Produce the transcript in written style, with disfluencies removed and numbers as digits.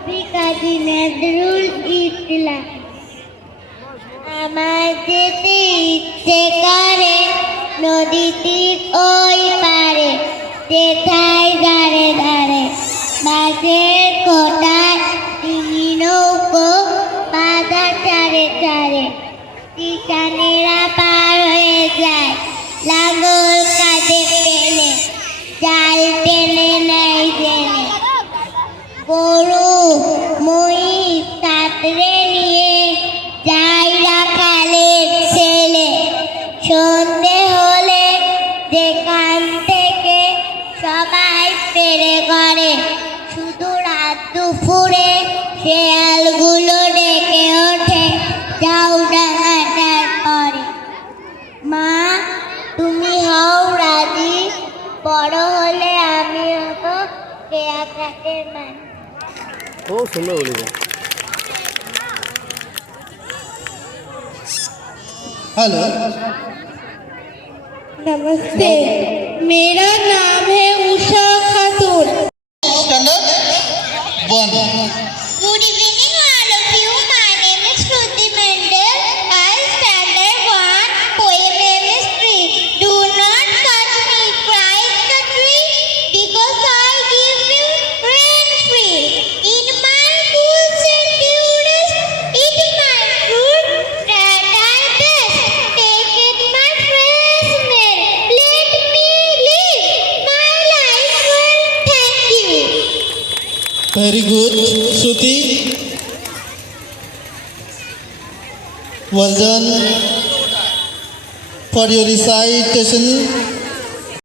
কবি কাজী নজরুল ইসলাম। আমার যেতে ইচ্ছে করে নদীটির ওই পারে, যেথায় ধারে ধারে বাঁশের কোটায় ডিঙি নৌকো বাঁধা চারে চারে। কিষানেরা পার হয়ে যায় লাঙল কাঁধে ফেলে, জাল টেনে নেয় জেনে। গরু মহিষ সাঁতরে নিয়ে যায় রাখালের ছেলে। সন্ধে হলে যেখান থেকে সবাই ফেরে ঘরে, শুধু রাত দুপুরে শেয়ালগুলো ডেকে ওঠে ঝাউডাঙাটার পরে। মা তুমি হও রাজি, বড় হলে আমি হব কেয়া ঘাটের মান। बहुत सुंदर बोली है। हेलो, नमस्ते, मेरा नाम है उषा खातून। स्टैंडर्ड 1। Good evening all of you. My name is Shruti Mandal. I standard 1, poem name is Tree. Do not cut me, cries the tree, because I give you rain free. In my cool security, eat my fruit that I best. Take it my fresh smell. Let me live my life well. Thank you. Very good, Shruti. Well done for your recitation.